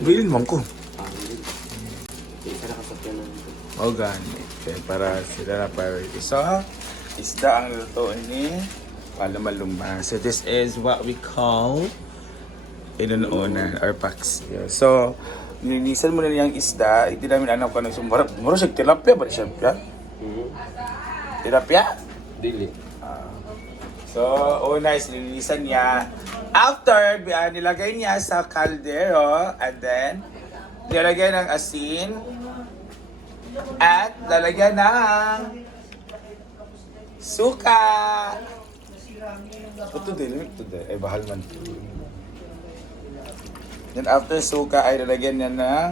Bilin mo ko. Isa na kasakyan na nito. O gani. Okay, para sila na priority. So, isda ang luto ni Paluma-luma. So, this is what we call inununan or paksiw. So, nilinisan mo na niyang isda. Hindi namin alam kung ano. So, mura siya tilapia ba siya? Tilapia? Dili. So, una is nilinisan niya. After, nilagay niya sa kaldero. And then, nilagay ng asin. At lalagyan ng suka. Ito din. Ay, bahal man. Then after suka ay lalagyan niya ng...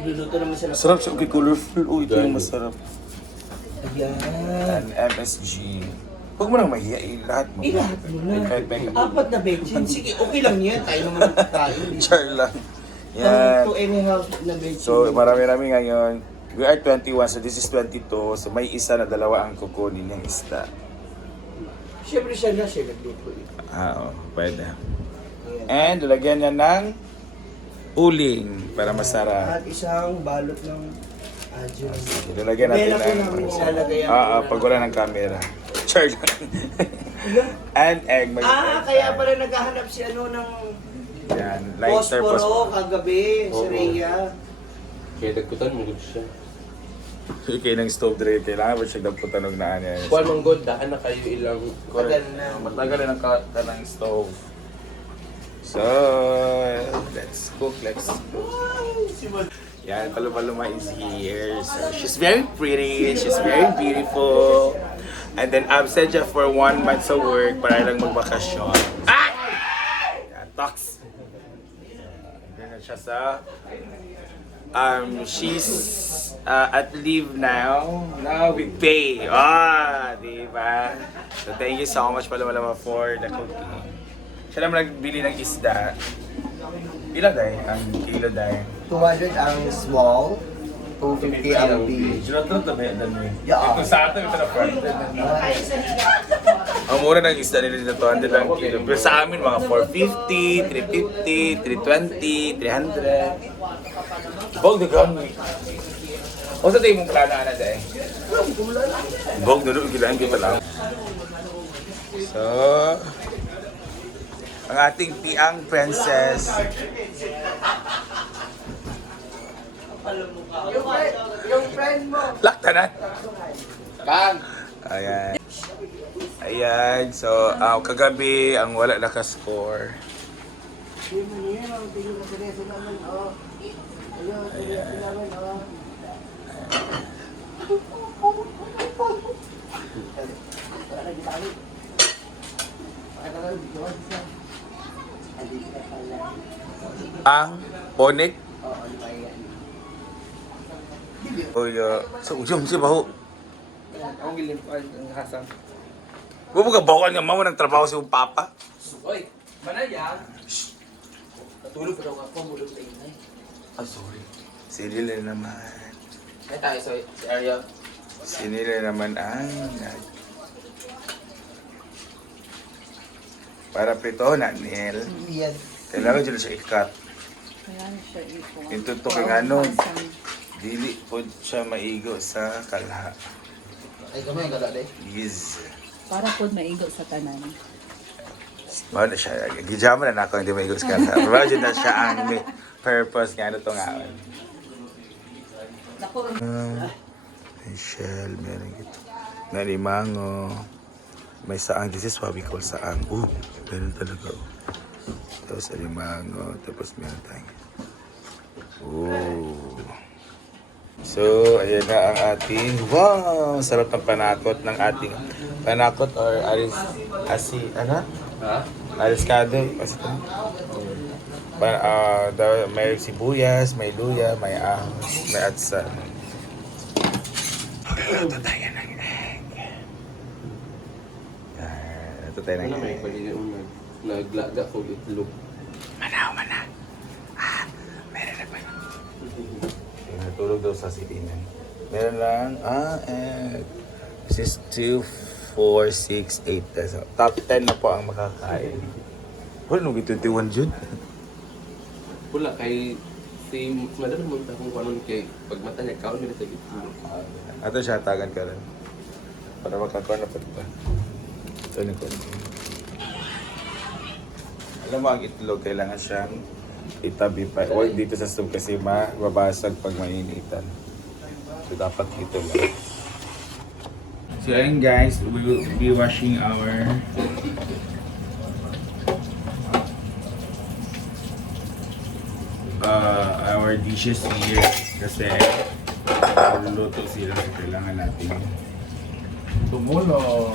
Luluto naman sila. Sarap siya. Okay, colorful. Oh, ito yung masarap. Ayan. And MSG. Huwag mo nang mahiya. Lahat mo. Lahat mo na. Apat na bensin. Sige, okay lang yan. Tayo naman ang tayo. Char lang. Yan. To anyhow na bensin. So, marami-rami ngayon. We are 21, so this is 22. So, may isa na dalawa ang kukunin ng isda. Siyempre siya nagluto. Oo, pwede. And, lalagyan niya ng uling para masarap. At isang balot ng adjun. Lalagyan natin Meron ko namin ilalagay ang pag wala ng camera. Char lang. And egg. Kaya pala naghahanap si ano ng Yan, lighter posporo kagabi sa Oo. Rhea. Kaya nagkutan mo gud siya. Okay, ng stove dre. Kailangan ba siya nagputanog na niya? Kuan mong god, daan na kayo ilang Tagal na. Matagal na ng stove. So, let's cook. Yan, Paluma is here. So, she's very pretty. She's very beautiful. And then, absent siya for 1 month sa work para lang magbakasyon. Ah! Yan, talks. Yan siya sa... she's at leave now. Now we pay. Diba? So, thank you so much, Paluma, for the cooking. Siya naman nagbili ng isda. Ilan dahil? Ang kilo dahil? 200 ang small, 250 ang big. Ito ba yan? Yeah. Ito sa atin, ito na front. Ang mura ng isda nila dito, 200 lang kilo. Pero sa amin, mga 450, 350, 320, 300. Bog na kami. O sa tayo mong plana na dahil? Bog na doon, kailangan kita lang. So, ang ating piang princess. Yung friend mo. Laktanan. Kang! Ayan. Ayan. So, kagabi, ang wala naka-score. Ang onik. So, ujung si baho. Ang gilim ko ang hasang. Huwag mo ka bawal nga mama ng trabaho sa iyong papa. Oy, manaya. Natulog pa daw ako, mulog na inay. Sorry. Si Lila naman. Ay tayo si Ariel. Si Lila naman ang para prito na Neil. Yes. Kailangan dyan siya ikat. Kailangan siya ito. Ito to kay ano. Dili po siya maigo sa kalha. Ay, kamay gala day. Yes. Para po maigo sa tanan. Mao na siya. Gijama na ako hindi maigo sa kalha. Pero dyan na siya ang may purpose nga ano to nga. May shell, meron ito. Nalimango. May saang. This is what we call saang. Meron talaga. Tapos alimango. Tapos meron tayo. So, ayan na ang ating, wow! Sarap ng panakot ng ating, panakot or ariskado. Kasi ito. May sibuyas, may luya, may ahos, may atsa. Ito tayo ng egg. Ito tayo ng Ano may egg. paliunan? Naglaga ko itlog. Mana. Meron na pa. Natulog daw sa silingan. Meron lang, egg. This is 2, 4, 6, 8. Top 10 na po ang makakain. Wala nung 21 June. Pula kay si madam mo ta kung kanon kay pag mata niya kaon nila sa itlog. Ato siya tagan ka rin. Para makakuha na pa ito. Ito ni ko. Alam mo, ang itlog kailangan siyang itabi pa. Huwag dito sa stove kasi mababasag pag mainitan. So dapat dito lang. So ayun guys, we will be washing our dishes here kasi luluto sila so kailangan natin tumulo.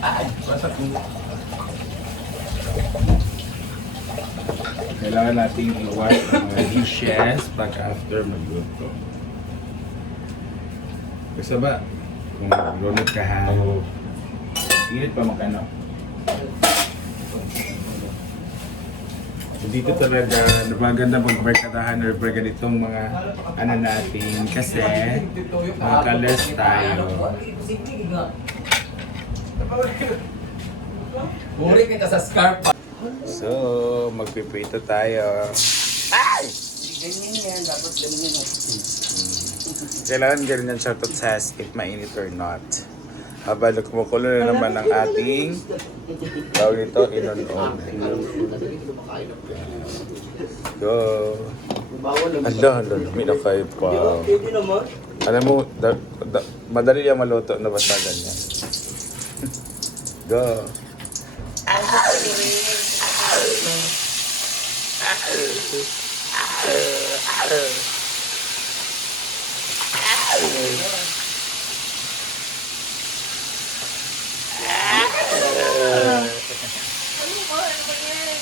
Ay, basta kailangan natin i-wash ang mga dishes pag after magluto. Kasi ba, kung maglulot ka ha, init pa makano. So dito talaga, maganda magbarkadahan or ganitong mga ano natin kasi mga colors tayo. Buri kita sa scarf. So, magpiprito tayo. Ay! Ganyan yan, dapat ganyan yan. Kailangan ganyan siya to test if mainit or not. Habang kumukulo na naman ang ating tawag nito, inon-on. Go! Hala, may na kayo pa. Alam mo, madali yung maluto na basta ganyan. Go!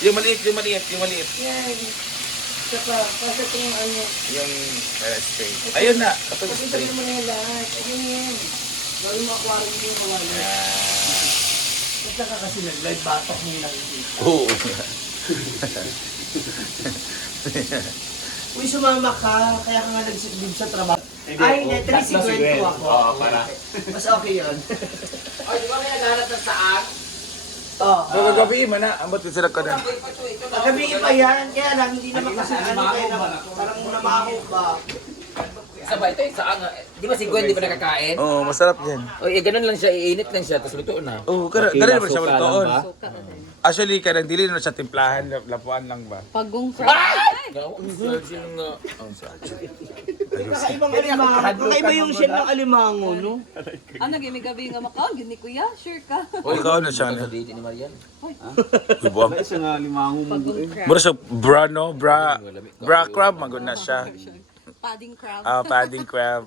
Yung maliit. Yan. Saka, kasi itong ano. Yung spray. Ayun na, kapag Kasi spray. mo na yung lahat. Ayun yan. Gawin mo aquarium yung kawalan. At saka kasi nag-live batok mo yung nakikita. Oo. Uy, sumama ka. Kaya ka nga nagsiklib sa trabaho. Ay, hindi. 350 ako. Oo, para. Mas okay yun. Ay, di ba may naghanap ng saan? Oo. Gagabi man na, amot sila ka na. Pagkabi pa yan. Kaya lang, hindi naman kasi ano kaya na. Parang namaho ba. Isa ba ito yung saan? Di ba si Gwen di ba nakakain? Oo, masarap yan. O, ganun lang siya, iinit lang siya, tapos luto na. Oo, ganun naman siya malutoon. Suka na din. Actually, karang dili na siya timplahan, lapuan lang ba? Pagong fry. Kakaibang alimango. Kakaiba yung shell ng alimango, no? Ano, gimigabi nga makaon, yun ni Kuya, sure ka. Ikaw na siya na. Sa date ni Marian. Diba? Pagong crab. Mura siya bra, no? Bra crab, magod na siya. Padding crab. Padding crab.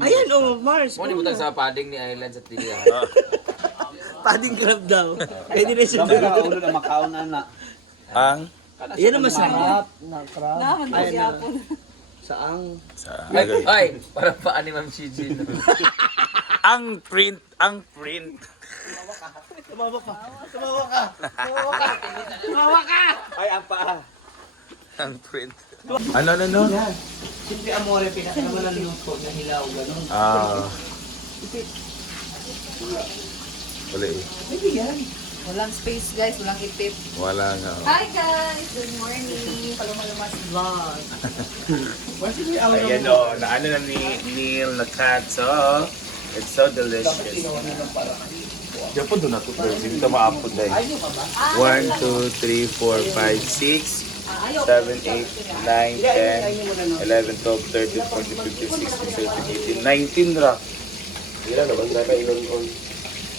Ayan, oh, Mars. Mo ni butang sa padding ni Island sa Tilia. Padding crab daw. Pwede rin siya. Ulo na makaon na. Ang? Yan ang masarap. Na crab. Naman mo siya po. Saang. Ay, parang paan ni Ma'am Shiji. Ang print. Tumawa ka. Tumawa ka. Ay, ang paa. Ang print. Ano? Yan. Simple amore, pinakalaman ng luto na hilaw, gano'n. Wala eh. Pwede yan. Walang space guys, walang ipip. Wala nga. Hi guys! Good morning! Palumalumas vlog. Ayan o, naano na ni Neil na cat. So, it's so delicious. Diyan po doon na ito. Hindi ito maapod dahil. 1, 2, 3, 4, 5, 6, 7, 8, 9, 10, 11, 12, 13, 14, 15, 16, 17, 18, 19 ra. Ira naman na inon-on.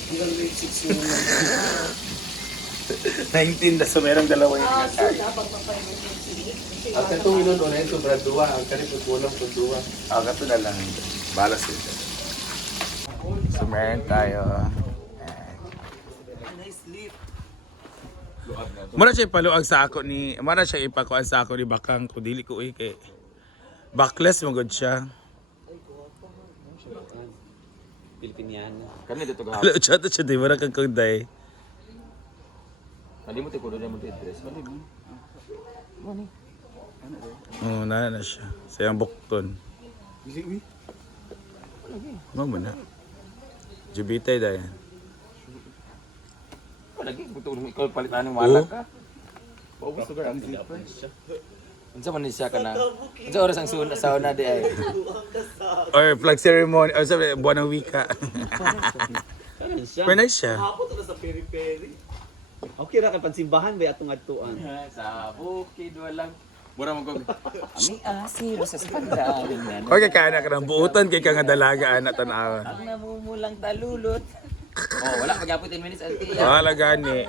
19 na so merong dalawa yung kinakain. Ang katong inon-on ay sobra duwa. Ang kanito kulang po duwa. Kato na lang. Balas ito. So meron tayo. Muna siya ipaluag sa ako ni, muna siya ipakuan sa ako ni Bakang ko dili ko kay backless mo good siya. Pilipiniana. Kani dito ga. Hello, chat siya di mara kang kunday. Mali mo ti kuno mo ti dress. Mali mo. Oh, na siya. Sayang bukton. Mo na. Jubitay dayan. lagi. Buto ikaw palitan ng malak ka. Paubos ba ang difference? Unsa man ni siya kana? Unsa oras ang sauna di ay? Or flag ceremony, or sabi, buwan ng wika. Very nice siya. Hapon to sa peri-peri. Okay ra kay pansimbahan bay atong adtuan. Sa bukid walang mura mo kog. Ami asiro sa espalda. Or kay kana ka ng buutan kay ka nga dalaga anak tanawa. Ang namumulang talulot. Oh, wala pag 10 minutes anti. Wala gani.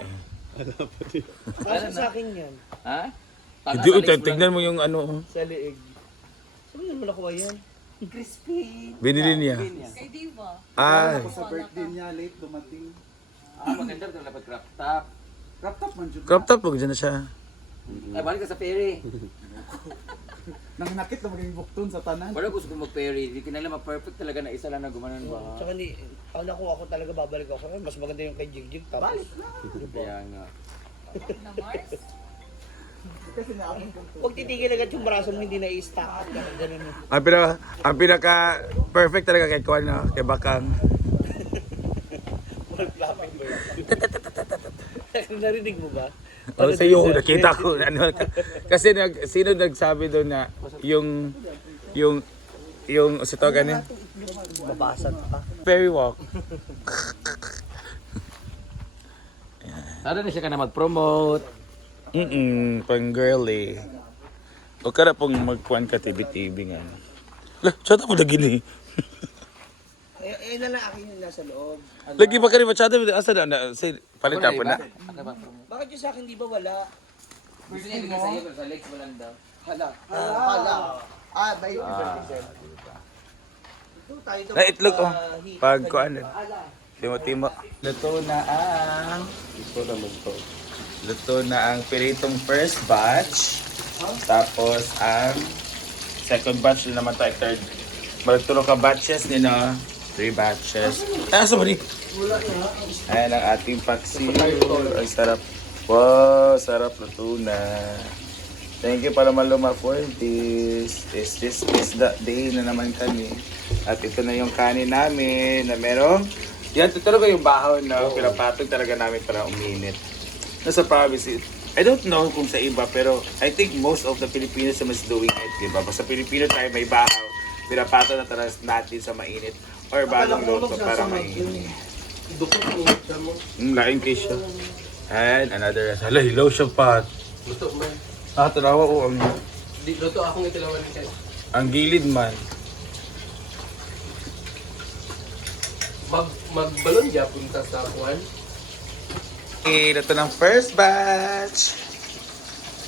Kasi sa akin yan. Ha? Hindi tignan mo yung ano. Sa liig. Sabi mo nakuha yan. Crispy. Binili niya. Kay Diva. Ay. Sa birthday niya late dumating. Maganda ito dapat crop top. Crop top man jud. Crop top, huwag dyan na siya. Ay, balik ka sa ferry. Nang nakit na maging bukton sa tanan. Wala gusto ko mag-ferry. Hindi kinala ma-perfect talaga na isa lang na gumanon ba? Tsaka ni, ako talaga babalik ako. Mas maganda yung kay Jigjig. Tapos, Kaya nga. Na Mars. huwag titigil agad yung braso mo, hindi na i-stack. Ganun. Ang pinaka perfect talaga kay Kwan, no? Kay Bakang. Flapping ba yun? Narinig mo ba? O sa iyo, nakita ko. Ano, kasi sino nagsabi doon na yung sa tawag niya? Mabasad pa. Fairy walk. Sana na siya ka na mag-promote. Pang girly. O ka na pong magkuhan ka TV-TV nga. Lah, saan mo lagi ni? Na lang akin yung nasa loob. Lagi ba ka rin masyado? Asa na? Palit ka po na. Bakit yung sa akin di ba wala? Gusto niya bigay sa iyo pero sa legs walang daw. Hala. By Ito tayo Na itlog oh. Pag kuhan. Timo-timo. Luto na ang piritong first batch. Tapos ang second batch na naman tayo. Third. Magtulo ka batches ni no. 3 batches. Sorry. Ayan ang ating paksiw. Ang sarap. Wow, sarap na tuna. Thank you pala Maluma for this. This is the day na naman kami. At ito na yung kanin namin na merong yan, ito talaga yung bahaw na pinapatog talaga namin para uminit. Nasa province, I don't know kung sa iba, pero I think most of the Filipinos is doing it, di ba? Basta Pilipino tayo may bahaw, pinapatog na talaga natin sa mainit or bagong luto para mainit. Laking case siya. And another, hala, hilaw siya pat. Luto man. Tarawa ko ang Luto akong itilawan ni Ken. ang gilid man. Magbalon dya punta sa kuan. Okay, ito ng first batch.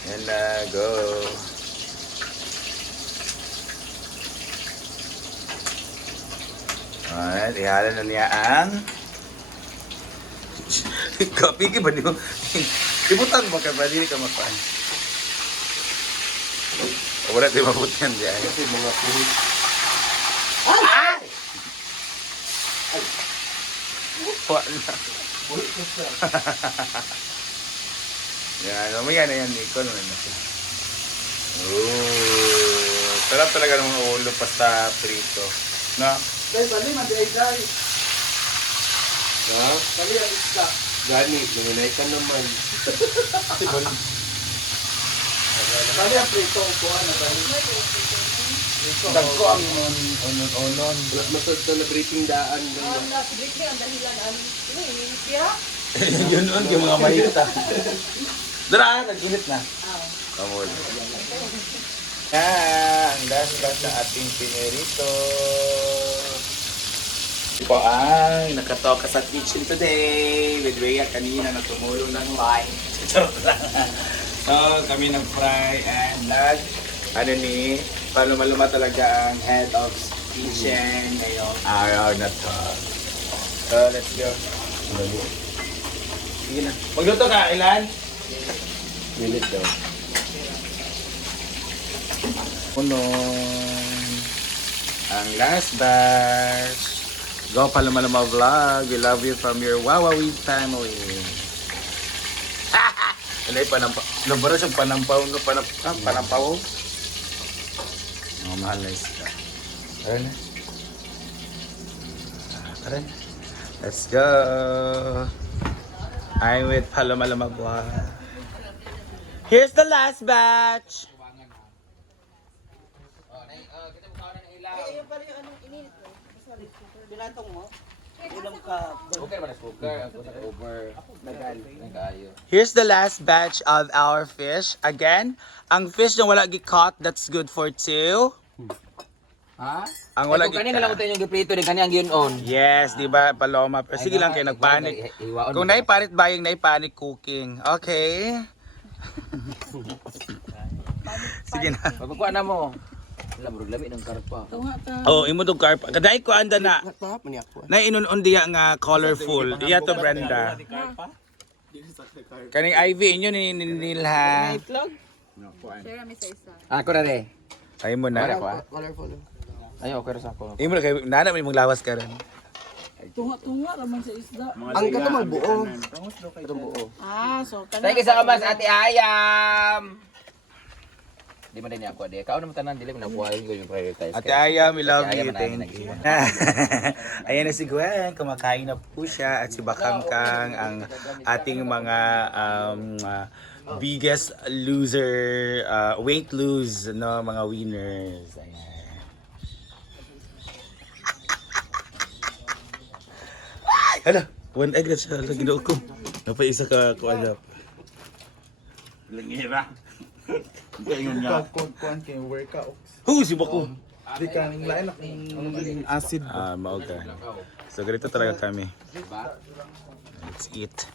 And go. Alright, ihalan na niya ang kapigi ba niyo? Ibutan mo ka ba? Hindi ka mapaan. Wala tayo mabutan diyan. Kasi mga fruit. Wala. Yan, mamaya na yan, Nico. Oh, sarap talaga ng mga ulo pasta prito. No? Guys, bali man di guys. Ha? Bali ang iska. Gani, nanginay ka naman. Bali ang prito ko na bali. Dagko ang onon. Masod na briefing daan. Last week ang dahilan siya. Yun yung mga mahita. Dara, nag-init na. Kamul. Ang last batch ng ating pinirito. Ito ay nakatoka sa kitchen today with Rhea kanina na tumulong ng line. So, kami nag-fry and paluma talaga ang head of kitchen ngayong araw na to. So, let's go. Sige na. Magluto ka, ilan? Minute daw. Ang last batch. Go Paluma Vlog. We love you from your Wawawi family. Alay, panampaw. Nabara siyang panampaw. Panampaw. Mahal na isa. Tara na. Tara na. Let's go. I'm with Paloma Lumabwa. Here's the last batch. Here's the last batch of our fish. Again, ang fish na wala gi-caught, that's good for 2. Ha? Ang Wala wala kung kanina lang utayo yung giprito din kaniyang ginon. Yes, di ba, Paloma? Pero sige lang kayo, nagpanik. Kung naiparit buying, naipanik cooking. Okay? Sige na. Pagkuha na mo. Wala, bro, lami ng karpa. Oh, imo tong carp. Kadai ko anda na. Mahap man ako. Na inunon diya nga colorful. Iya to Brenda. Kaning Ivy inyo ni Nilha. Share kami sa isa. Ako na rin. Ay mo Wala na. ko ah. Colorful. Ayaw, okay rin sa ako. Imo na kay nana may maglawas ka rin. Tunga naman sa isda. Ang katamang buo. Itong buo. Ah, so Thank you sa kamas, Ate Ayam! Di man din ako, di. Kaon naman tanan, dili mo nabuhayin ko yung prioritize. Ate Ayam, we love Ate you. Ayam, marami Thank you. nag-iwan. Ayan na si Gwen. Kumakain na po siya. At si Bakangkang, ang ating mga biggest loser, weight lose, no, mga winners. Ayan. Hala, one egg na siya. Lagi na ako. Napaisa ka ko alam. Langira. Ingon nga. Kuan kay workout. Si Bako. Di kang lain ang acid. Mauga. So, ganito talaga kami. Let's eat.